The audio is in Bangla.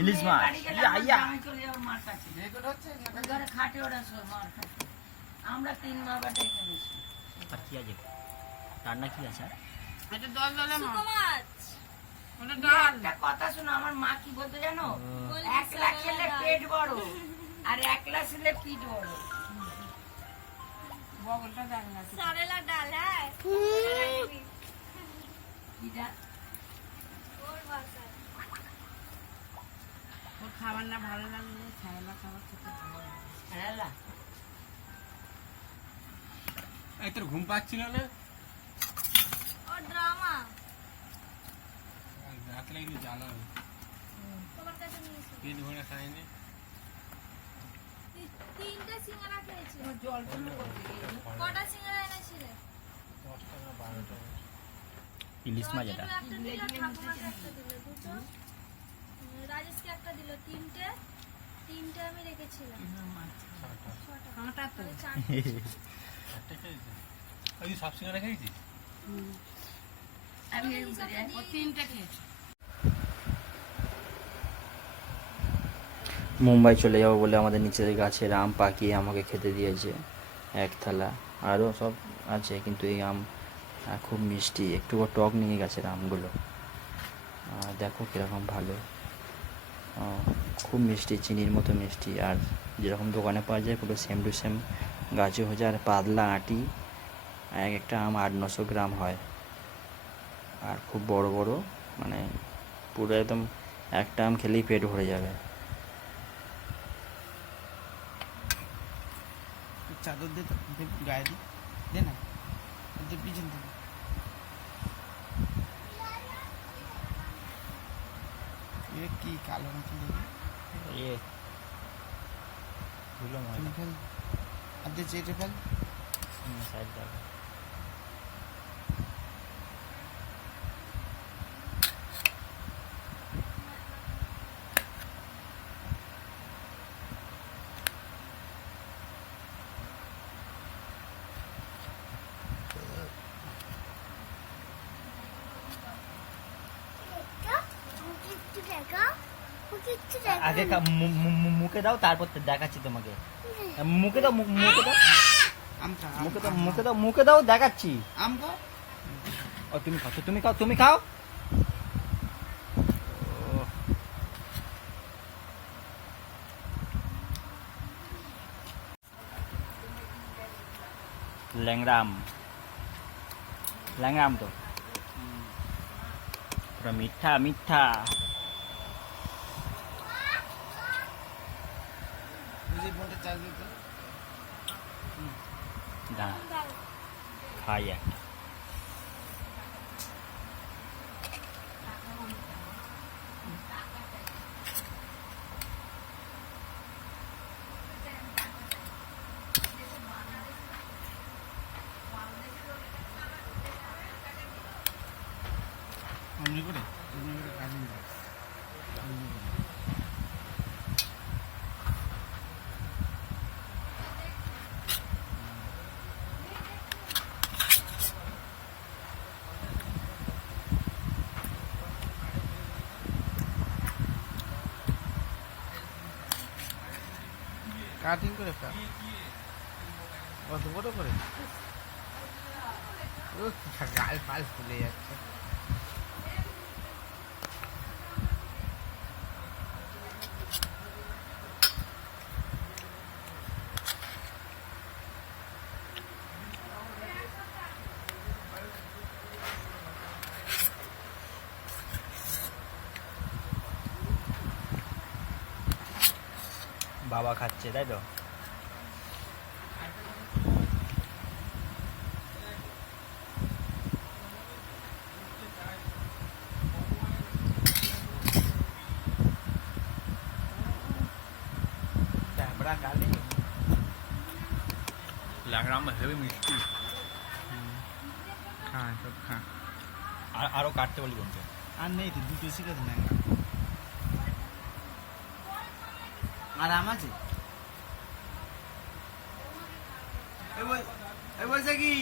ইলিশ মাছ আমরা 3 মা বেটা এখানে আর কি আছে রান্না কি আছে এটা দল দলে মাছ ওটা একটা কথা শোনো আমার মা কি বলতে জানো 1 লাখ খেলে পেট বড় আর 1 লাখ খেলে পিঠ বড় বগলটা দেখ না সারেলা ডাল হ্যাঁ কিটা ওর খাবার না ভালো লাগলে সারেলা খাবার খেতে ভালো লাগে সারেলা এই তোর ঘুম পাচ্ছিল না ও ড্রামা রাত লাগলে জ্বালা তোমার কাছে নিয়েছি পেট ভরে খাইনি 3টে সিঙ্গারা খেয়েছি জল টুলু করতে কটা সিঙ্গারা এনেছিলে 10 টাকা 12 টাকা ইলিশ মাছ এটা একটা দিল ঠাকুমাকে একটা দিল দুটো রাজেশকে একটা দিল তিনটে আমি রেখেছিলাম কাঁটা তো একটা খেয়েছি ওই সব সিঙ্গারা খেয়েছিস আমি এই করে ও 3টে খেয়েছি মুম্বাই চলে যাবো বলে আমাদের নিচের গাছের আম পাকিয়ে আমাকে খেতে দিয়েছে এক থালা আরও সব আছে কিন্তু এই আম খুব মিষ্টি একটু টক নিয়ে গাছের আমগুলো দেখো কীরকম ভালো খুব মিষ্টি চিনির মতো মিষ্টি আর যেরকম দোকানে পাওয়া যায় পুরো সেম টু সেম গাছে হয়ে যায় আর পাতলা আঁটি এক একটা আম 800-900 গ্রাম হয় আর খুব বড় বড় মানে পুরো একদম একটা আম খেলেই পেট ভরে যাবে চাদর দে গায়ে দে না পিছন থেকে কি কালো মতো ফেল আর দে চেটে ফেল আগে মুখে দাও তারপর দেখাচ্ছি তোমাকে মুখে দাও মুখে দাও দেখাচ্ছি আম খাও ও তুমি খাও ল্যাংরাম তো পুরো মিঠা ফোনটা চার্জ দিতে খাই একটা অমনি করে কাটিং দাও কাটিং করে ফেল কত বড় করে গাল ফাল ফুলে যাচ্ছে বাবা খাচ্ছে তাই তো ল্যাংরাম হেভি মিষ্টি খা সব খা আরো কাটতে বলি বলছে আর নেই তো দুটো শিখাতে না আর আম আছে এই বলছে কি